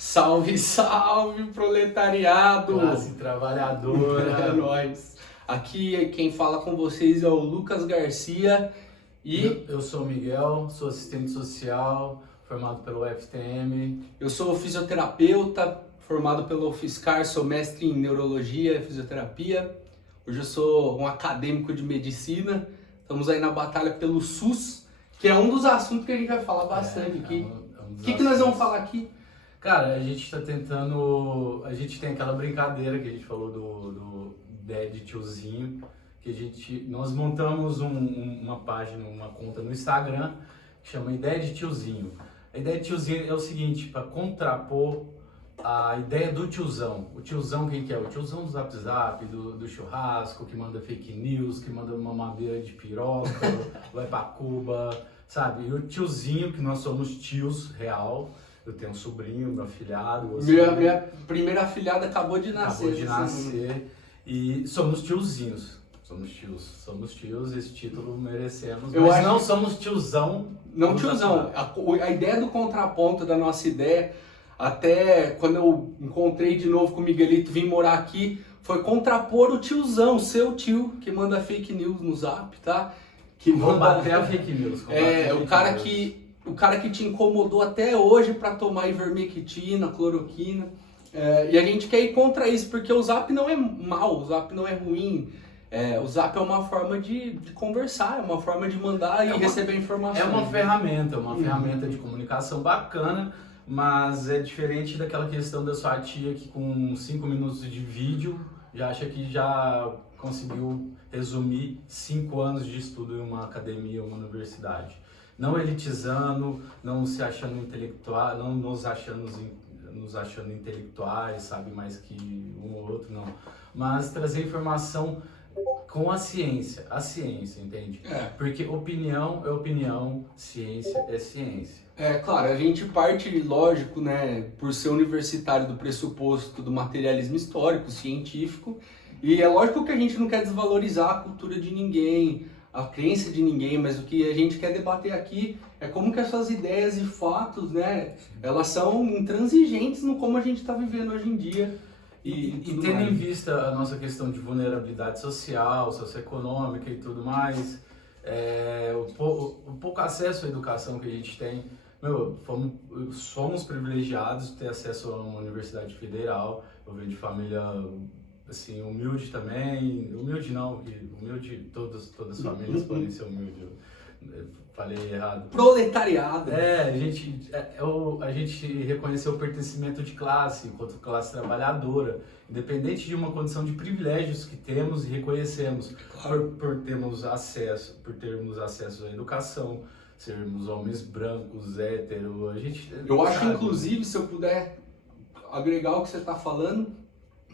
Salve, salve, proletariado! Classe trabalhadora. É nóis. Aqui quem fala com vocês é o Lucas Garcia e Eu sou o Miguel, sou assistente social, formado pelo UFTM. eu sou fisioterapeuta, formado pelo UFSCar, sou mestre em neurologia e fisioterapia. Hoje eu sou um acadêmico de medicina. Estamos aí na batalha pelo SUS, que é um dos assuntos que a gente vai falar bastante aqui. O que nós vamos falar aqui? Cara, a gente tá tentando. A gente tem aquela brincadeira que a gente falou do ideia de tiozinho, que nós montamos uma página, uma conta no Instagram que chama Ideia de Tiozinho. A ideia de tiozinho é o seguinte, para contrapor a ideia do tiozão. O tiozão quem que é? O tiozão do Zap Zap, do churrasco, que manda fake news, que manda uma madeira de piroca, vai pra Cuba, sabe? E o tiozinho, que nós somos tios real. Eu tenho um sobrinho, meu afilhado. Minha primeira afilhada acabou de nascer. Acabou de nascer. E somos tiozinhos. Somos tios, esse título merecemos. Mas não somos tiozão. Não tiozão. A ideia do contraponto da nossa ideia, até quando eu encontrei de novo com o Miguelito, vim morar aqui, foi contrapor o tiozão, seu tio, que manda fake news no Zap, tá? Que Combater a fake news. O cara que te incomodou até hoje para tomar ivermectina, cloroquina. E a gente quer ir contra isso, porque o Zap não é mal, o Zap não é ruim. O Zap é uma forma de conversar, é uma forma de mandar e receber informações. É uma ferramenta de comunicação bacana, mas é diferente daquela questão da sua tia que com 5 minutos de vídeo já acha que já conseguiu resumir 5 anos de estudo em uma academia ou uma universidade. Não elitizando, não se achando intelectual, não nos achando intelectuais, sabe, mais que um ou outro, não. Mas trazer informação com a ciência, entende? Porque opinião é opinião, ciência é ciência. Claro, a gente parte, lógico, né, por ser universitário, do pressuposto do materialismo histórico, científico, e é lógico que a gente não quer desvalorizar a cultura de ninguém, a crença de ninguém, mas o que a gente quer debater aqui é como que essas ideias e fatos, né, elas são intransigentes no como a gente está vivendo hoje em dia. E tendo em vista a nossa questão de vulnerabilidade social, socioeconômica e tudo mais, o pouco acesso à educação que a gente tem, somos privilegiados de ter acesso a uma universidade federal. Eu venho de família assim, humilde também, humilde, todas as famílias podem ser humildes, falei errado. Proletariado. A gente reconheceu o pertencimento de classe, enquanto classe trabalhadora, independente de uma condição de privilégios que temos e reconhecemos, claro. por termos acesso à educação, sermos homens brancos, héteros, Eu acho, inclusive, se eu puder agregar o que você está falando,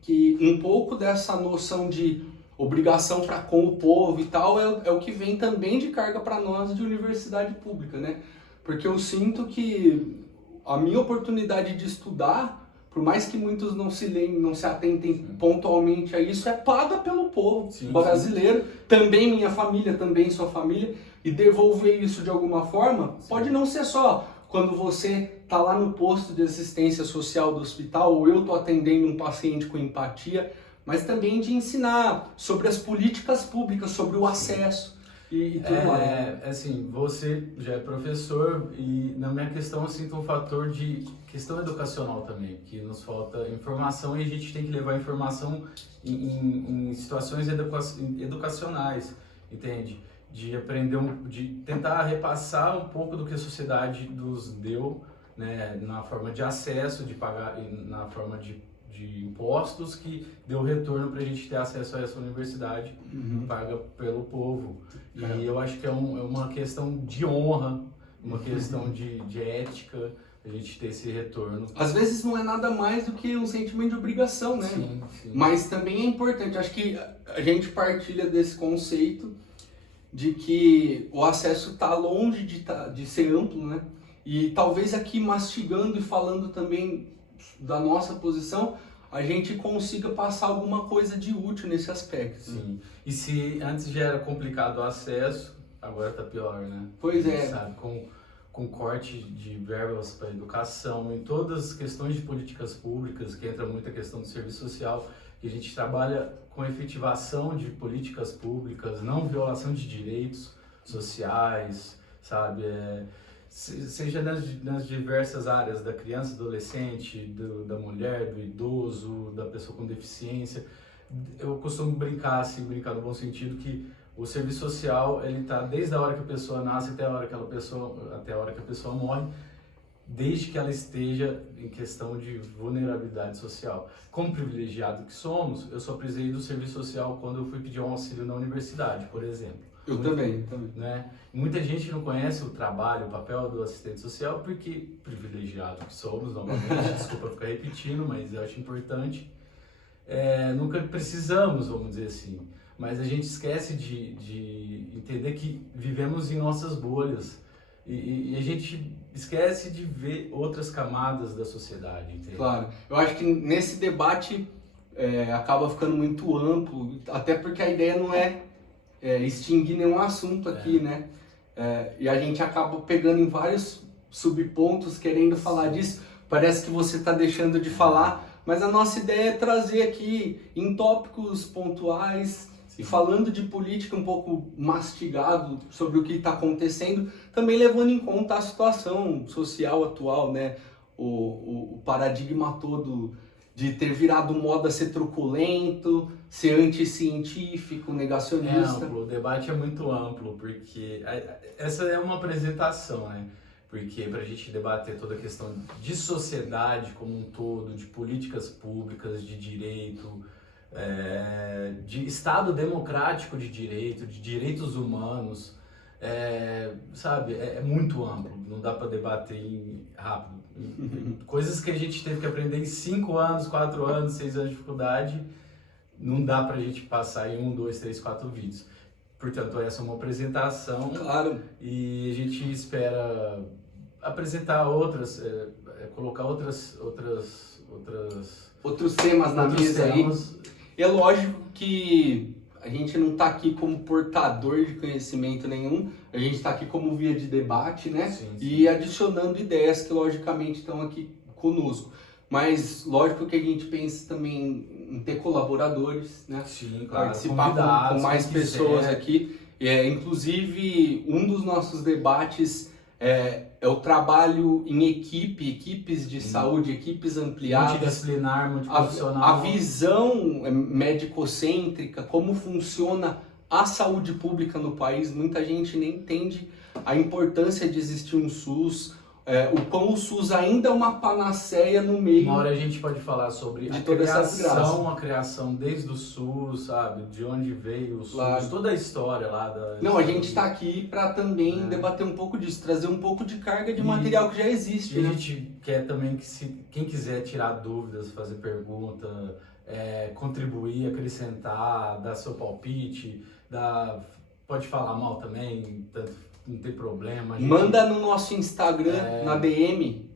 que um pouco dessa noção de obrigação para com o povo e tal é o que vem também de carga para nós de universidade pública, né? Porque eu sinto que a minha oportunidade de estudar, por mais que muitos não se atentem pontualmente a isso, é paga pelo povo brasileiro, também minha família, também sua família, e devolver isso de alguma forma pode não ser só quando você tá lá no posto de assistência social do hospital, ou eu tô atendendo um paciente com empatia, mas também de ensinar sobre as políticas públicas, sobre o acesso e tudo mais. Assim, você já é professor e na minha questão eu sinto um fator de questão educacional também, que nos falta informação e a gente tem que levar informação em situações educacionais, entende? De aprender, de tentar repassar um pouco do que a sociedade nos deu, né, na forma de acesso, de pagar, na forma de impostos, que deu retorno para a gente ter acesso a essa universidade paga pelo povo. E eu acho que é uma questão de honra, uma questão de ética, a gente ter esse retorno. Às vezes não é nada mais do que um sentimento de obrigação, né? Sim. Mas também é importante, acho que a gente partilha desse conceito de que o acesso está longe de ser amplo, né? E talvez aqui mastigando e falando também da nossa posição, a gente consiga passar alguma coisa de útil nesse aspecto. Sim. E se antes já era complicado o acesso, agora tá pior, né? Pois é. Sabe, com corte de verbas para educação, em todas as questões de políticas públicas, que entra muito a questão do serviço social, que a gente trabalha com efetivação de políticas públicas, não violação de direitos sociais, sabe? Seja nas diversas áreas da criança, adolescente, da mulher, do idoso, da pessoa com deficiência. Eu costumo brincar, assim, brincar no bom sentido, que o serviço social, ele tá desde a hora que a pessoa nasce até a hora que a pessoa morre, desde que ela esteja em questão de vulnerabilidade social. Como privilegiado que somos, eu só precisei do serviço social quando eu fui pedir um auxílio na universidade, por exemplo. Eu também. Né? Muita gente não conhece o trabalho, o papel do assistente social, porque privilegiado que somos, novamente, desculpa ficar repetindo, mas eu acho importante. Nunca precisamos, vamos dizer assim, mas a gente esquece de entender que vivemos em nossas bolhas e a gente esquece de ver outras camadas da sociedade, entende? Claro, eu acho que nesse debate acaba ficando muito amplo, até porque a ideia não é extinguir nenhum assunto aqui, né? E a gente acaba pegando em vários subpontos, querendo falar disso, parece que você está deixando de falar, mas a nossa ideia é trazer aqui em tópicos pontuais e falando de política um pouco mastigado sobre o que está acontecendo, também levando em conta a situação social atual, né? O paradigma todo de ter virado moda ser truculento, ser anticientífico, negacionista. O debate é muito amplo, porque essa é uma apresentação, né? Porque para a gente debater toda a questão de sociedade como um todo, de políticas públicas, de direito, de Estado democrático de direito, de direitos humanos, sabe, é muito amplo, não dá para debater rápido. Coisas que a gente teve que aprender em 5 anos, 4 anos, 6 anos de dificuldade, não dá para a gente passar em 1, 2, 3, 4 vídeos. Portanto, essa é uma apresentação. Claro. E a gente espera apresentar outras, colocar outros temas na mesa aí. É lógico que a gente não está aqui como portador de conhecimento nenhum, a gente está aqui como via de debate, né? Sim. E adicionando ideias que logicamente estão aqui conosco. Mas lógico que a gente pensa também em ter colaboradores, né? Sim, claro. Participar com mais pessoas aqui. Inclusive, um dos nossos debates é o trabalho em equipes de saúde, equipes ampliadas. Multidisciplinar, multiprofissional. A visão médico-cêntrica, como funciona a saúde pública no país. Muita gente nem entende a importância de existir um SUS, o quão o SUS ainda é uma panaceia no meio. Uma hora a gente pode falar sobre a criação desde o SUS, sabe? De onde veio o SUS, claro. Toda a história lá da... Não, a gente está aqui para também debater um pouco disso, trazer um pouco de carga de material que já existe. E a gente quer também que quem quiser tirar dúvidas, fazer pergunta, contribuir, acrescentar, dar seu palpite, pode falar mal também, tanto não tem problema. Manda no nosso Instagram, na DM,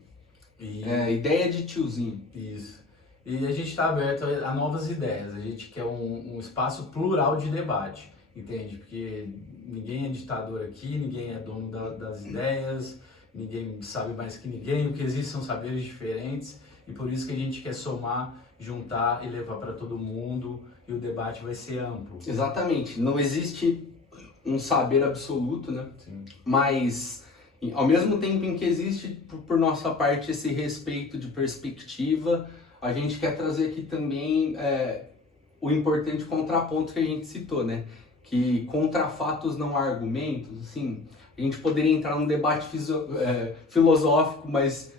ideia de tiozinho. Isso. E a gente está aberto a novas ideias, a gente quer um espaço plural de debate, entende? Porque ninguém é ditador aqui, ninguém é dono das ideias, ninguém sabe mais que ninguém, o que existe são saberes diferentes e por isso que a gente quer somar, juntar e levar para todo mundo e o debate vai ser amplo. Exatamente, não existe um saber absoluto, né? Sim. Mas ao mesmo tempo em que existe por nossa parte esse respeito de perspectiva, a gente quer trazer aqui também o importante contraponto que a gente citou, né? Que contra fatos não há argumentos, assim, a gente poderia entrar num debate filosófico, mas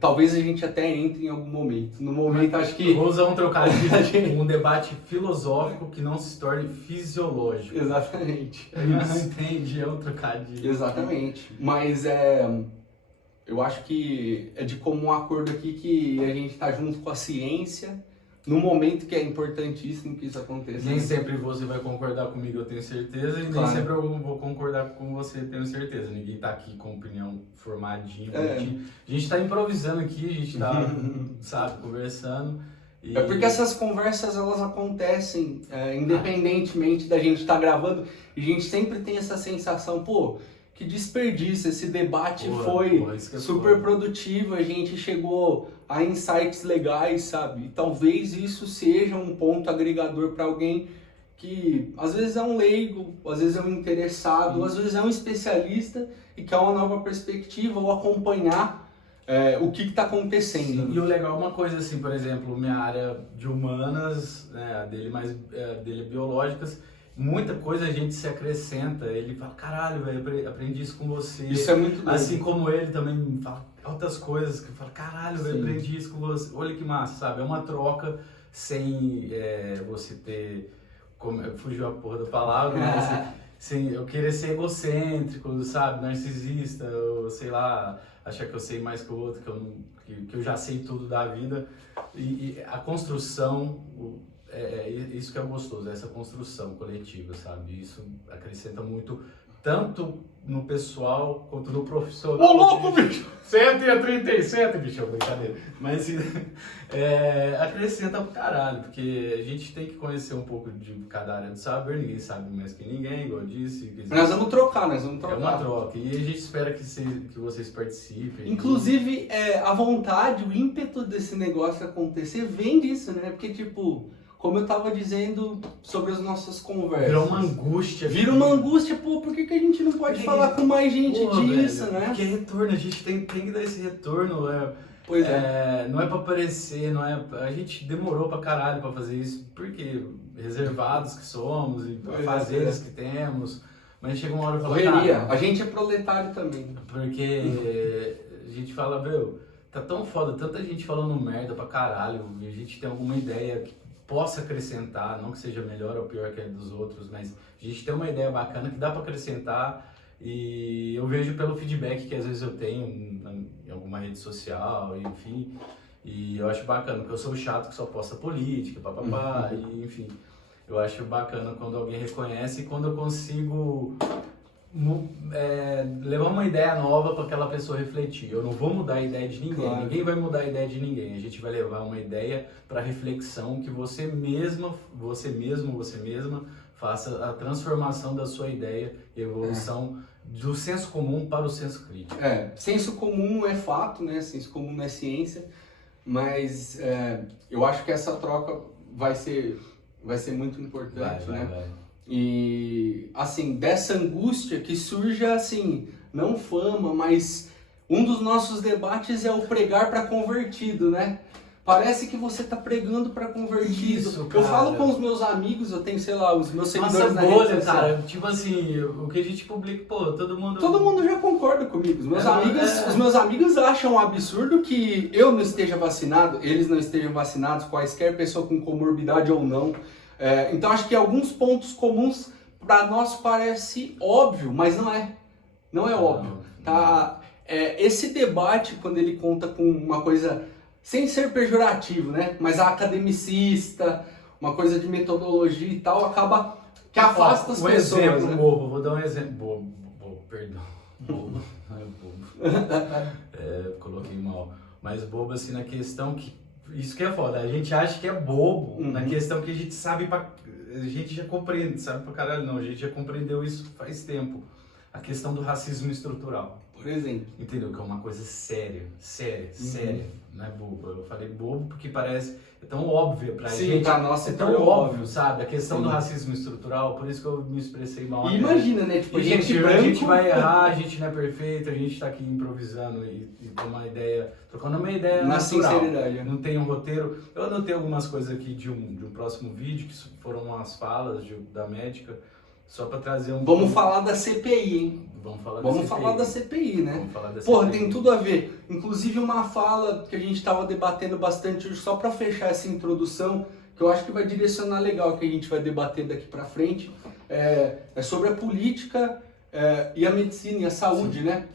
talvez a gente até entre em algum momento. No momento, acho que... Vou usar um trocadilho, um debate filosófico que não se torne fisiológico. Exatamente. Entendi, é um trocadilho. Exatamente. Mas eu acho que é de comum acordo aqui que a gente está junto com a ciência, no momento que é importantíssimo que isso aconteça. Nem sempre você vai concordar comigo, eu tenho certeza, e nem sempre eu vou concordar com você, tenho certeza. Ninguém tá aqui com opinião formadinha. A gente tá improvisando aqui, a gente tá, sabe, conversando. E... É porque essas conversas, elas acontecem independentemente da gente estar gravando, e a gente sempre tem essa sensação, pô, que desperdício. Esse debate Porra, foi isso que é super foda. produtivo, a gente chegou a insights legais, sabe? E talvez isso seja um ponto agregador para alguém que às vezes é um leigo, às vezes é um interessado, às vezes é um especialista e quer uma nova perspectiva ou acompanhar o que está acontecendo. E o legal é uma coisa assim, por exemplo, minha área de humanas, né, a dele dele é biológicas, muita coisa a gente se acrescenta. Ele fala, caralho, velho, aprendi isso com você. Isso é muito doido. Assim como ele também fala outras coisas que fala, caralho, velho, aprendi isso com você. Olha que massa, sabe? É uma troca sem você ter, fugiu a porra da palavra, mas sem eu querer ser egocêntrico, sabe? Narcisista, ou sei lá, achar que eu sei mais que o outro, que eu já sei tudo da vida. E a construção, isso que é gostoso, essa construção coletiva, sabe? Isso acrescenta muito, tanto no pessoal quanto no profissional. Ô, louco, bicho! 137, bicho, brincadeira. Mas assim, acrescenta pro caralho, porque a gente tem que conhecer um pouco de cada área do saber, ninguém sabe mais que ninguém, igual eu disse. Nós vamos trocar. É uma troca, e a gente espera que vocês participem. Inclusive, a vontade, o ímpeto desse negócio acontecer vem disso, né? Porque, tipo, como eu tava dizendo sobre as nossas conversas. Vira uma angústia. Vira uma angústia, pô, por que a gente não pode falar com mais gente disso, velho, né? Porque é retorno, a gente tem que dar esse retorno. Pois é. Não é pra aparecer, não é. A gente demorou pra caralho pra fazer isso, porque reservados que somos, e fazeres que temos. Mas chega uma hora e fala, correria. A gente é proletário também. Porque a gente fala, meu, tá tão foda, tanta gente falando merda pra caralho, e a gente tem alguma ideia que possa acrescentar, não que seja melhor ou pior que a dos outros, mas a gente tem uma ideia bacana que dá pra acrescentar, e eu vejo pelo feedback que às vezes eu tenho em alguma rede social, enfim, e eu acho bacana, porque eu sou o chato que só posta política, papapá, e enfim, eu acho bacana quando alguém reconhece e quando eu consigo levar uma ideia nova para aquela pessoa refletir. Eu não vou mudar a ideia de ninguém, claro. Ninguém vai mudar a ideia de ninguém. A gente vai levar uma ideia para reflexão que você mesmo, você mesma faça a transformação da sua ideia e evolução do senso comum para o senso crítico. Senso comum não é fato, né? Senso comum não é ciência, mas eu acho que essa troca vai ser muito importante, né? Vai. E, assim, dessa angústia que surge, assim, não fama, mas um dos nossos debates é o pregar para convertido, né? Parece que você tá pregando para convertido. Isso, cara. Eu falo com os meus amigos, eu tenho, sei lá, os meus seguidores Nossa na bolha, rede social. cara. Tipo assim, o que a gente publica, pô, todo mundo... Todo mundo já concorda comigo. Os meus amigos acham um absurdo que eu não esteja vacinado, eles não estejam vacinados, quaisquer pessoa com comorbidade ou não. Então acho que alguns pontos comuns para nós parece óbvio, mas não é. Não é óbvio. Tá? Esse debate, quando ele conta com uma coisa, sem ser pejorativo, né? Mas academicista, uma coisa de metodologia e tal, acaba que afasta as pessoas. Exemplo né? bobo, vou dar um exemplo. Bobo, perdão. Bobo, não é bobo. Coloquei mal. Mas bobo assim na questão que... Isso que é foda, a gente acha que é bobo na questão que a gente sabe a gente já compreende, sabe pra caralho não, a gente já compreendeu isso faz tempo. A questão do racismo estrutural. Por exemplo. Entendeu? Que é uma coisa séria, não é bobo. Eu falei bobo porque parece tão óbvio pra Sim, gente. pra nós é tão óbvio, sabe? A questão do racismo estrutural, por isso que eu me expressei mal. E imagina, né? Tipo, E, gente, a gente vai errar, a gente não é perfeito, a gente tá aqui improvisando e com uma ideia, trocando uma ideia na natural. sinceridade. Não tem um roteiro. Eu anotei algumas coisas aqui de um próximo vídeo, que foram umas falas da médica, só pra trazer um... Vamos falar da CPI, hein? Vamos falar da CPI, né? Vamos falar da Porra, CPI. tem tudo a ver. Inclusive uma fala que a gente estava debatendo bastante hoje, só para fechar essa introdução, que eu acho que vai direcionar legal o que a gente vai debater daqui para frente, é sobre a política e a medicina e a saúde, né?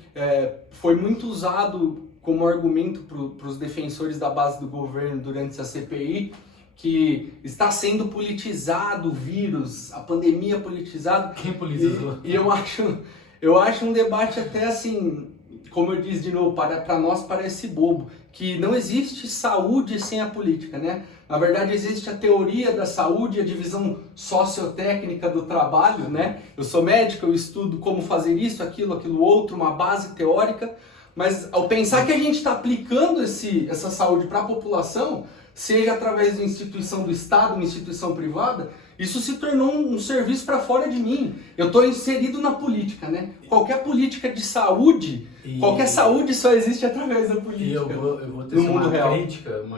Foi muito usado como argumento para os defensores da base do governo durante essa CPI, que está sendo politizado o vírus, a pandemia politizada. Quem politizou? E eu acho um debate até assim, como eu disse de novo, para nós parece bobo, que não existe saúde sem a política, né? Na verdade, existe a teoria da saúde, a divisão sociotécnica do trabalho, né? Eu sou médico, eu estudo como fazer isso, aquilo outro, uma base teórica, mas ao pensar que a gente está aplicando essa saúde para a população, seja através de uma instituição do Estado, uma instituição privada, isso se tornou um serviço para fora de mim. Eu estou inserido na política, né? Qualquer política de saúde, qualquer saúde só existe através da política. E eu vou ter uma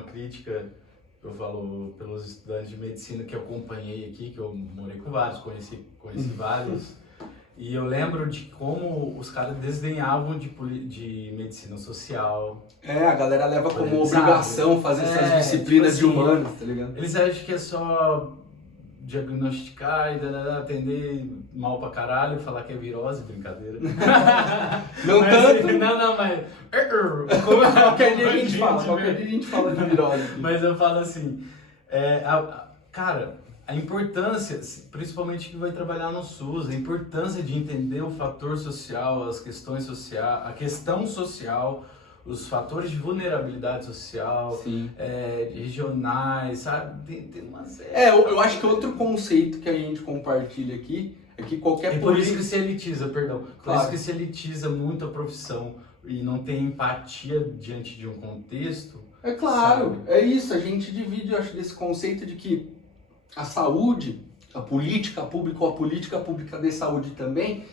crítica, eu falo pelos estudantes de medicina que eu acompanhei aqui, que eu morei com vários, conheci vários, e eu lembro de como os caras desdenhavam de medicina social. A galera leva como obrigação fazer essas disciplinas tipo assim, de humanos, tá ligado? Eles acham que é só diagnosticar e atender mal pra caralho e falar que é virose, brincadeira. Não tanto. Mas... Qualquer dia a gente fala de virose. Mas eu falo assim, cara, a importância, principalmente que vai trabalhar no SUS, a importância de entender o fator social, as questões sociais, a questão social, os fatores de vulnerabilidade social, regionais, sabe? Tem uma série. Eu acho que outro conceito que a gente compartilha aqui é que qualquer por isso que se elitiza, perdão. Claro. Por isso que se elitiza muito a profissão e não tem empatia diante de um contexto. É claro, sabe? É isso. A gente divide, eu acho, desse conceito de que a saúde, a política pública ou a política pública de saúde também,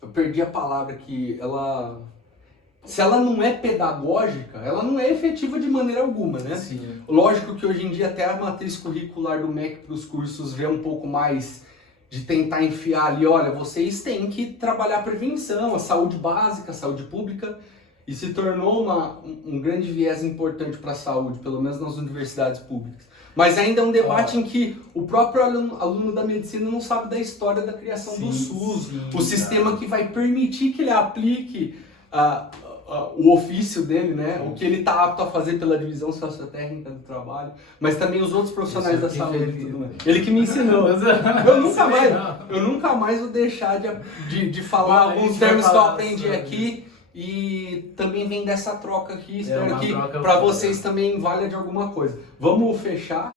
eu perdi a palavra aqui, se ela não é pedagógica, ela não é efetiva de maneira alguma, né? Sim. Lógico que hoje em dia até a matriz curricular do MEC para os cursos vê um pouco mais de tentar enfiar ali, olha, vocês têm que trabalhar a prevenção, a saúde básica, a saúde pública, e se tornou um grande viés importante para a saúde, pelo menos nas universidades públicas. Mas ainda é um debate em que o próprio aluno da medicina não sabe da história da criação do SUS, o sistema que vai permitir que ele aplique o ofício dele, né? O que ele está apto a fazer pela divisão sociotécnica do trabalho, mas também os outros profissionais da saúde. Ele que me ensinou. Eu nunca mais vou deixar de falar alguns termos que eu aprendi aqui. E também vem dessa troca aqui, espero que para vocês também valha de alguma coisa. Vamos fechar.